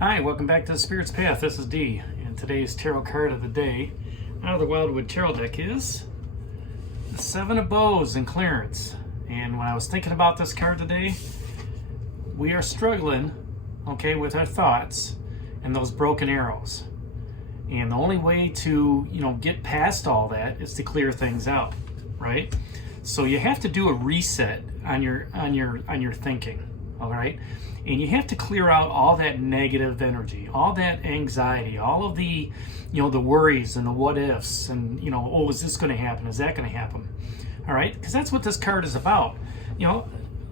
Hi, welcome back to the Spirit's Path. This is Dee, and today's tarot card of the day out of the Wildwood Tarot deck is the Seven of Bows in clearance. And when I was thinking about this card today, we are struggling, with our thoughts and those broken arrows. And the only way to, get past all that is to clear things out, right? So you have to do a reset on your thinking, all right? And you have to clear out all that negative energy, all that anxiety, all of the, the worries and the what ifs and, oh, is this going to happen? Is that going to happen? All right? Because that's what this card is about.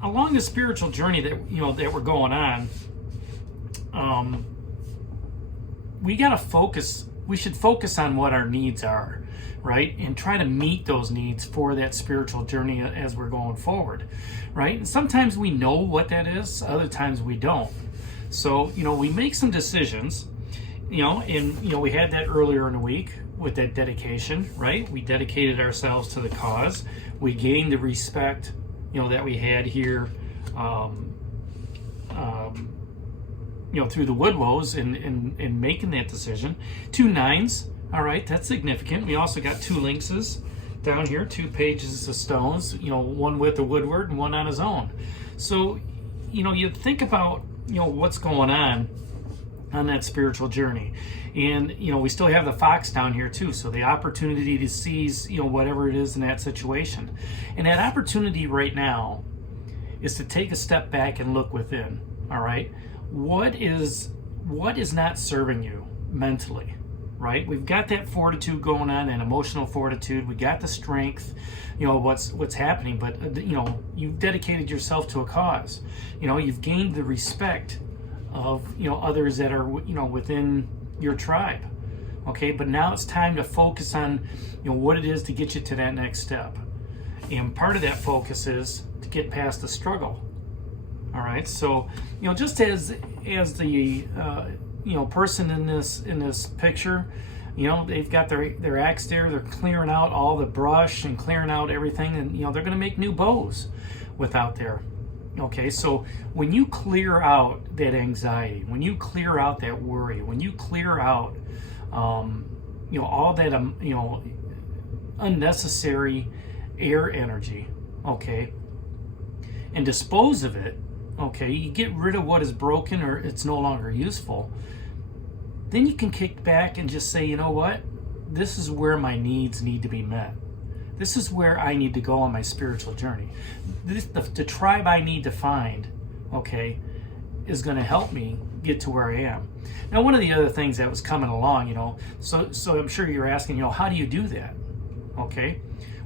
Along the spiritual journey that we're going on, we got to focus. We should focus on what our needs are, right? And try to meet those needs for that spiritual journey as we're going forward, right? And sometimes we know what that is, other times we don't. So, we make some decisions, and, we had that earlier in the week with that dedication, right? We dedicated ourselves to the cause. We gained the respect, that we had here, through the woodwows in making that decision. 2 9s, all right, that's significant. We also got 2 lynxes down here, 2 pages of stones, one with the woodward and one on his own. So, you think about, what's going on that spiritual journey. And, we still have the fox down here too. So the opportunity to seize, whatever it is in that situation. And that opportunity right now is to take a step back and look within, all right? What is not serving you mentally, right? We've got that fortitude going on, and emotional fortitude. We got the strength, what's happening, but you've dedicated yourself to a cause. You've gained the respect of others that are within your tribe. Okay, but now it's time to focus on what it is to get you to that next step. And part of that focus is to get past the struggle. All right, so just as the person in this picture, they've got their axe there. They're clearing out all the brush and clearing out everything, and they're going to make new bows without there. Okay, so when you clear out that anxiety, when you clear out that worry, when you clear out all that unnecessary air energy, okay, and dispose of it. Okay, you get rid of what is broken or it's no longer useful, then you can kick back and just say, you know what? This is where my needs need to be met. This is where I need to go on my spiritual journey. The tribe I need to find, okay, is going to help me get to where I am. Now, one of the other things that was coming along, so I'm sure you're asking, how do you do that? Okay,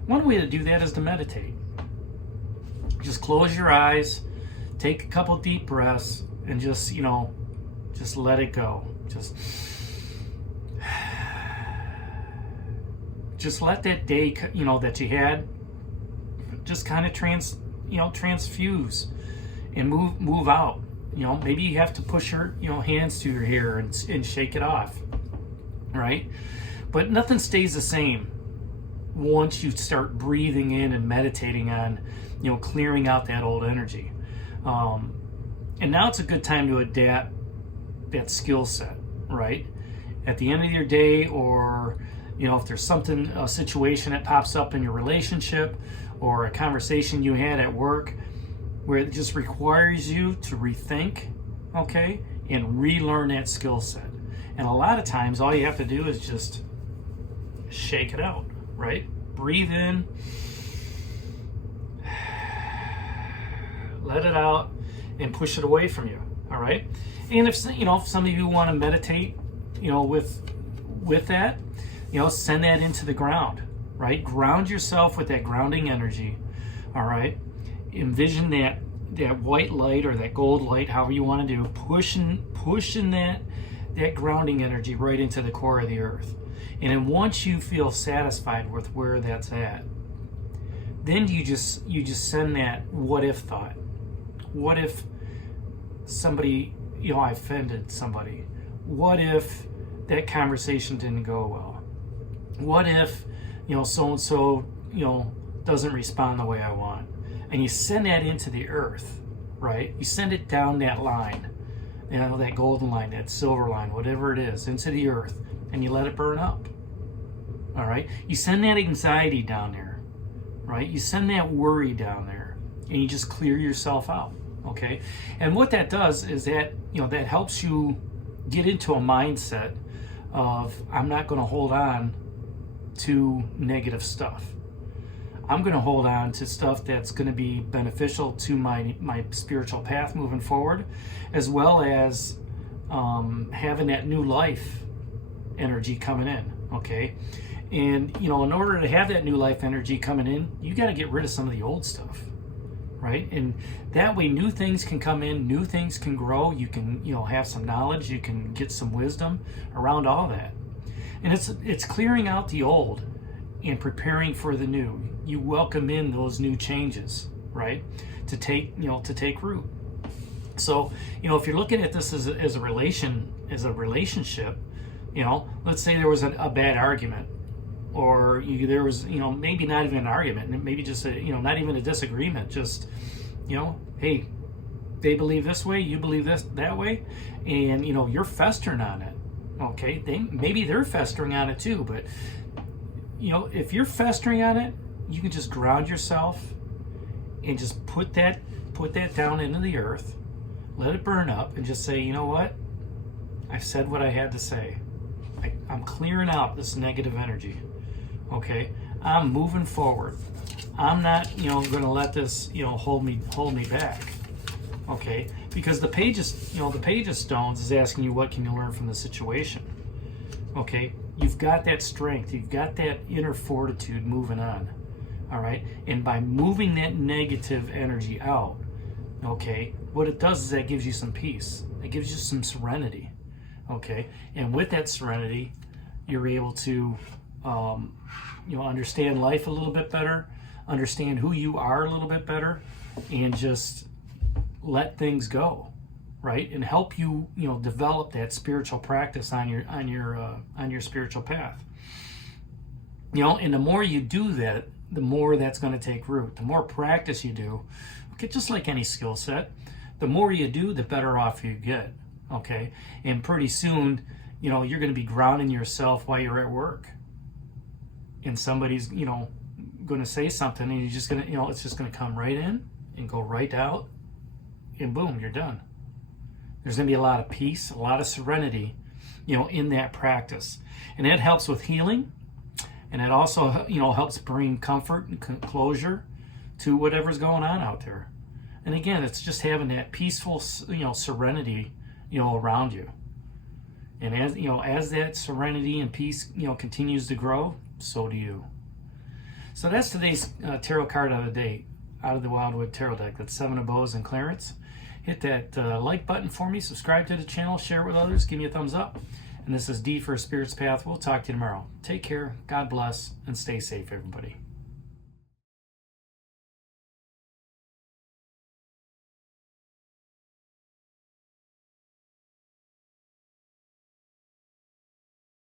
one way to do that is to meditate. Just close your eyes. Take a couple deep breaths and just let it go. Just let that day, that you had, just kind of transfuse and move out. Maybe you have to push your, hands to your hair and shake it off, right? But nothing stays the same once you start breathing in and meditating on, clearing out that old energy. And now it's a good time to adapt that skill set, right? At the end of your day, or if there's a situation that pops up in your relationship or a conversation you had at work where it just requires you to rethink, okay, and relearn that skill set. And a lot of times all you have to do is just shake it out, right? Breathe in, let it out, and push it away from you. All right. And if some of you want to meditate, with that, send that into the ground. Right. Ground yourself with that grounding energy. All right. Envision that white light or that gold light, however you want to do, pushing that grounding energy right into the core of the earth. And then once you feel satisfied with where that's at, then you just send that what if thought. What if somebody, I offended somebody? What if that conversation didn't go well? What if, so-and-so, doesn't respond the way I want? And you send that into the earth, right? You send it down that line, you know, that golden line, that silver line, whatever it is, into the earth, and you let it burn up. All right? You send that anxiety down there, right? You send that worry down there, and you just clear yourself out, okay? And what that does is that, you know, that helps you get into a mindset of, I'm not going to hold on to negative stuff. I'm going to hold on to stuff that's going to be beneficial to my spiritual path moving forward, as well as having that new life energy coming in, okay? And, you know, in order to have that new life energy coming in, you got to get rid of some of the old stuff, right? And that way new things can come in, new things can grow, you can, you know, have some knowledge, you can get some wisdom around all that. And it's clearing out the old and preparing for the new. You welcome in those new changes, right? To take, you know, to take root. So, you know, if you're looking at this as a relationship, you know, let's say there was a bad argument, or there was, you know, maybe not even an argument, maybe just a, you know, not even a disagreement, just, you know, hey, they believe this way, you believe that way, and, you know, you're festering on it. Okay, maybe they're festering on it too, but, you know, if you're festering on it, you can just ground yourself and just put that down into the earth, let it burn up, and just say, you know what? I've said what I had to say. I'm clearing out this negative energy. Okay, I'm moving forward. I'm not, you know, going to let this, you know, hold me back. Okay, because the Page of Stones is asking you, what can you learn from the situation? Okay, you've got that strength, you've got that inner fortitude moving on. All right, and by moving that negative energy out, okay, what it does is that gives you some peace. It gives you some serenity. Okay, and with that serenity, you're able to, you know, understand life a little bit better, understand who you are a little bit better, and just let things go, right? And help you, you know, develop that spiritual practice on your spiritual path. You know, and the more you do that, the more that's going to take root. The more practice you do, okay, just like any skill set, the more you do, the better off you get. Okay, and pretty soon, you know, you're going to be grounding yourself while you're at work, and somebody's, you know, going to say something, and you're just going to, you know, it's just going to come right in and go right out, and boom, you're done. There's going to be a lot of peace, a lot of serenity, you know, in that practice, and that helps with healing, and it also, you know, helps bring comfort and closure to whatever's going on out there. And again, it's just having that peaceful, you know, serenity, you know, around you. And as, you know, as that serenity and peace, you know, continues to grow, so do you. So that's today's tarot card of the day out of the Wildwood Tarot deck. That's 7 of Bows and Clarence. Hit that like button for me, subscribe to the channel, share it with others, give me a thumbs up. And this is D for Spirit's Path. We'll talk to you tomorrow. Take care, God bless, and stay safe, everybody.